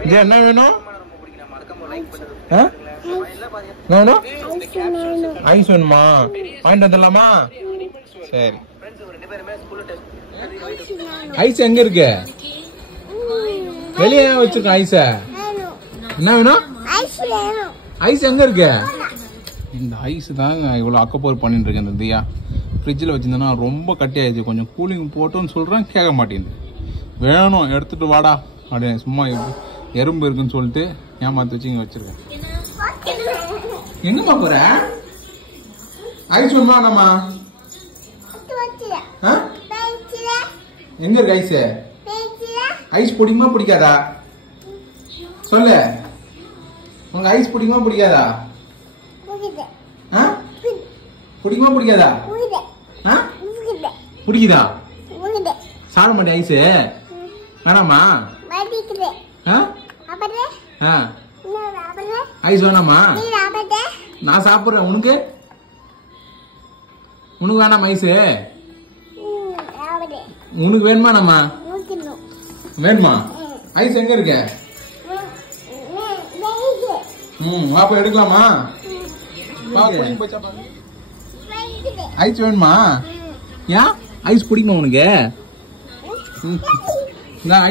இது என்ன வேணும்? வேணும் ஐஸ் வேணுமா? வாங்கிட்டு வந்துடலாமா? சரி. ஐஸ் எங்க இருக்கு? வெளியே வச்சிருக்க ஐஸ. என்ன வேணும்? ஐஸ் எங்க இருக்கு? இந்த ஐஸ் தான் இவ்வளவு அக்கப்போர் பண்ணிட்டு இருக்கேன். இந்த தியா ஃப்ரிட்ஜில் வச்சிருந்தேன்னா ரொம்ப கட்டியாயிடுச்சு. கொஞ்சம் கூலிங் போட்டோன்னு சொல்றேன், கேட்க மாட்டேங்குது. வேணும் எடுத்துட்டு வாடா அப்படின்னு சும்மா எறும்பு இருக்குன்னு சொல்லிட்டு ஏமாத்தி வச்சு இங்க வச்சிருக்கேன். எங்கம்மா போற? ஐஸ் வேணுமா வேணாமா? எங்க இருக்கு ஐஸ்? ஐஸ் பிடிக்குமா பிடிக்காதா சொல்லு. உங்க ஐஸ் பிடிக்குமா பிடிக்காதா? பிடிக்குமா பிடிக்காதா? பிடிக்குதா? சாப்பிட மாட்டேன் ஐஸ் வேணாமா? ஐஸ் வேணாமா? நான் சாப்பிடுறேன். உனக்கு உனக்கு வேணாமா ஐஸ்? உனக்கு வேணுமா? நம்ம வேணுமா? ஐஸ் எங்க இருக்க? வாப்பா எடுக்கலாமா? ஐஸ் வேணுமா? ஏன் ஐஸ் பிடிக்குமா உனக்கு?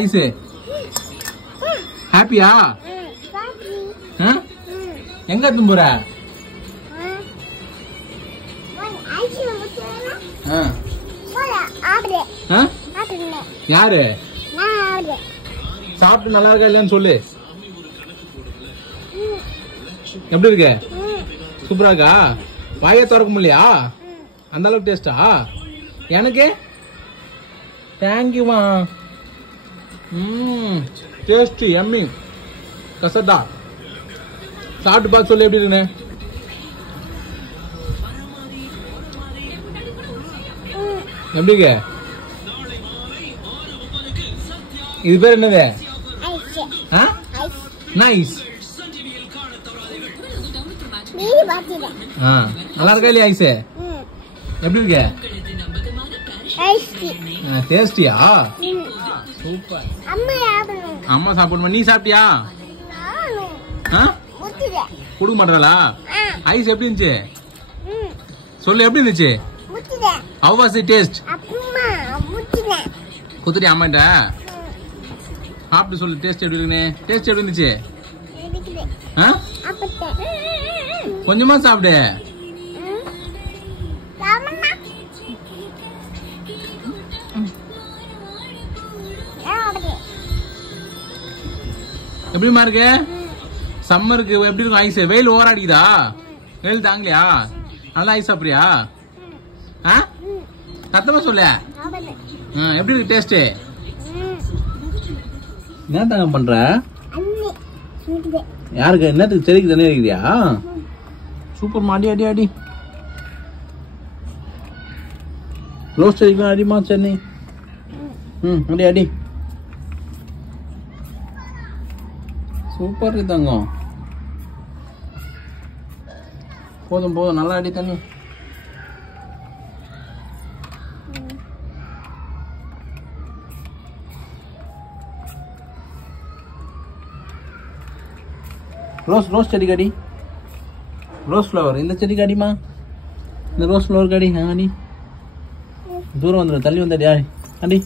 ஐஸ் ஹாப்பியா? எங்க தும்புற? யாரு சாப்பிட்டு நல்லா இருக்கா இல்லையான்னு சொல்லு. எப்படி இருக்க? சூப்பரா இருக்கா? வாயை திறக்க முடியலையா? அந்த அளவுக்கு டேஸ்டா? எனக்கு தேங்க்யூமா. Taste Emmy. கசட்டா சாப்பிட்டு பார்த்து சொல்லு எப்படி இருக்குன்னு. எப்படி இருக்கு? இது பேர் என்னது? நைஸ். நல்லா இருக்கா இல்லையா ஐஸ்? எப்படி இருக்கு? டேஸ்டியா? சூப்பர். அம்மா சாப்பிடுமா? நீ சாப்பிட்டியா? கொடுக்க மாட்டாளா? ஐஸ் எப்படி இருந்துச்சு சொல்லு. எப்படி இருந்துச்சு? How was the taste? குத்துட்டி அம்மாட்ட சாப்பிட்டு சொல்லு. டேஸ்ட் எப்படி இருக்குன்னு. டேஸ்ட் எப்படி இருந்துச்சு? கொஞ்சமா சாப்பிடு. எப்படிமா இருக்கு? சம்மருக்கு எப்படி இருக்கும் ஐஸ்? வெயில் ஓவர் அடிக்குதா? வெயில் தாங்கலையா? நல்லா ஐஸ் சாப்பிடுறியா? சத்தமா சொல்லு. எப்படி இருக்கு டேஸ்ட்? என்ன தாங்க பண்ற? யாருக்கு? என்னத்துக்கு? செடிக்கு தானே இருக்கிறியா? சூப்பர் மாடி. அடி அடி. ரோஸ் செடிக்கு அடிமா சென்னை. அடி அடி. சூப்பர் தங்கம். போதும் போதும் நல்லா அடி தண்ணி. ரோஸ் செடிக்கு அடி. ரோஸ் ஃப்ளவர் இந்த செடிக்கு அடிமா. இந்த ரோஸ் ஃப்ளவருக்கு அடி. அடி. தூரம் வந்துடும். தள்ளி வந்து அடி. அடி.